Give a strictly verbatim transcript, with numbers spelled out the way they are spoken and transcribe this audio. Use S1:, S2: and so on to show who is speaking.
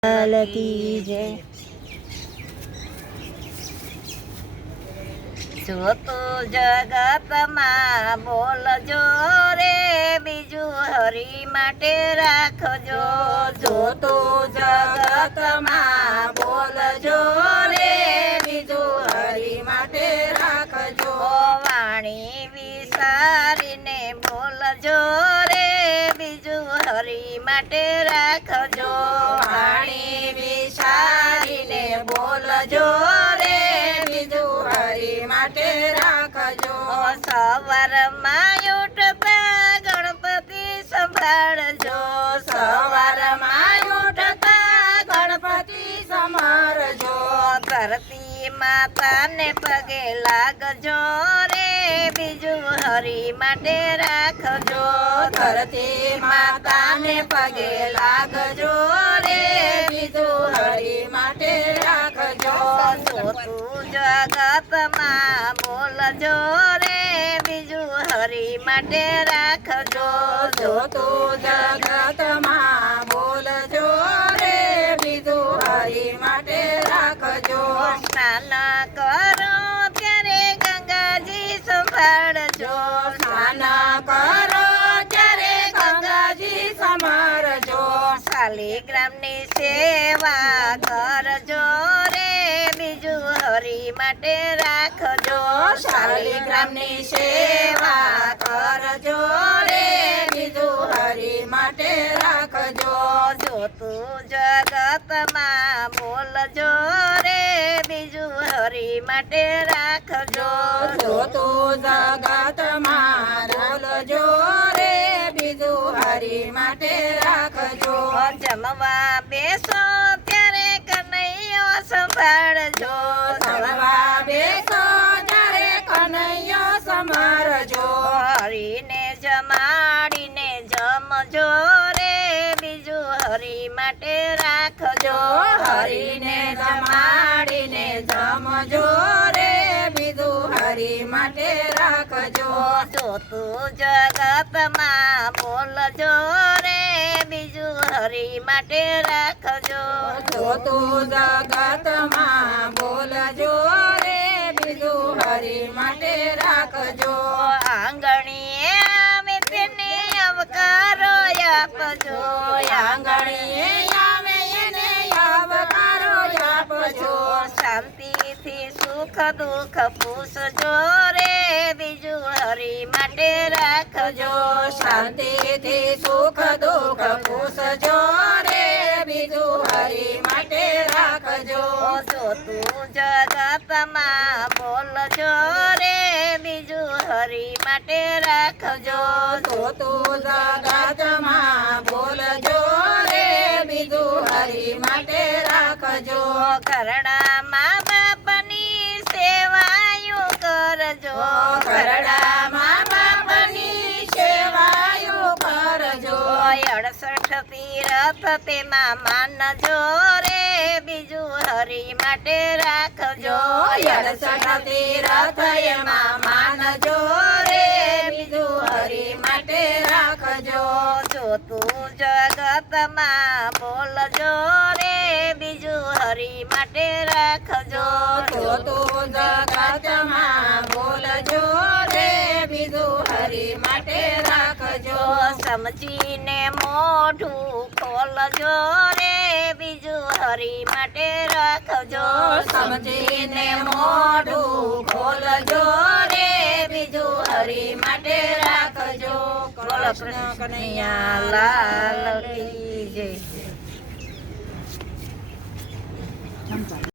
S1: લાલ કી જય। જો તું જગતમાં બોલજો રે બીજું હરી માટે રાખજો। જો તું જગતમાં બોલજો રે બીજું હરી માટે રાખજો। વાણી વિસારીને બોલજો રે બીજું હરી માટે રાખજો। વાણી વિસારીને બોલજો રે બીજું હરી માટે રાખજો। સવારમાં ઉઠતા ગણપતિ સંભાળજો। સવારમાં ઉઠતા ગણપતિ સંભાળજો। ધરતી માતાને પગે લાગજો રે બીજું હરી માટે રાખજો। ધરતી માતાને પગે લાગજો રે બીજું હરી માટે રાખજો। જો તું જગતમાં બોલજો રે બીજું હરી માટે રાખજો। જો તું જગતમાં બોલજો રે બીજું હરી માટે રાખજો। સ્નાન કરો ત્યારે ગંગાજી સંભાળજો। સ્નાન કરો ત્યારે ગંગાજી સંભાળજો। શાલિગ્રામની સેવા કરજો રે બીજું હરી માટે રાખજો। શાલિગ્રામની સેવા કરજો રે બીજું હરી માટે રાખજો। જો તું જગતમાં બોલજો રે બીજું હરી માટે રાખજો। જો તું જગતમાં બોલજો રે બીજું હરી માટે રાખજો। જમવા બેસો ત્યારે કનૈયો સંભાળજો। જમવા બેસો ત્યારે કનૈયો સંભાળજો। હરીને જમાડીને જમજો રે બીજું હરી માટે રાખજો। હરીને જમાડીને જમજો રે બીજું હરી માટે રાખજો। જો તું જગતમાં બોલજો રે બીજું હરી માટે રાખજો। જો તું જગતમાં બોલજો રે બીજું હરી માટે રાખજો। આંગણીએ આવે તેને આવકારો આપજો। આંગણીએ આવે એને આવકારો આપજો। શાંતિથી સુખ દુઃખ પૂછજો રે બીજું હરી માટે રાખજો। શાંતિથી સુખ દુઃખ પૂછજો રે બીજું હરી માટે રાખજો। જો તું જગતમાં બોલજો રે બીજું હરી માટે રાખજો। જો તું જગતમાં બોલજો રે બીજું હરી માટે રાખજો। ઘરડા મા બાપની સેવાયું કરજો। ઘરડા મા બાપની સેવાયું કરજો। અડસઠ તીરથ તેમાં માનજો રે બીજું હરી માટે રાખજો। અડસઠ તીરથ એમાં માનજો રે બીજું હરી માટે રાખજો। જો તું જગતમાં બોલજો રે બીજું હરી માટે રાખજો। જો તું જગતમાં બોલજો રે બીજું હરી માટે રાખજો। સમજીને મોઢું ખોલજો રે બીજું હરી માટે રાખજો। સમજીને મોઢું ખોલજો રે બીજું હરી માટે રાખજો। બોલો કૃષ્ણ કનૈયા લાલ કી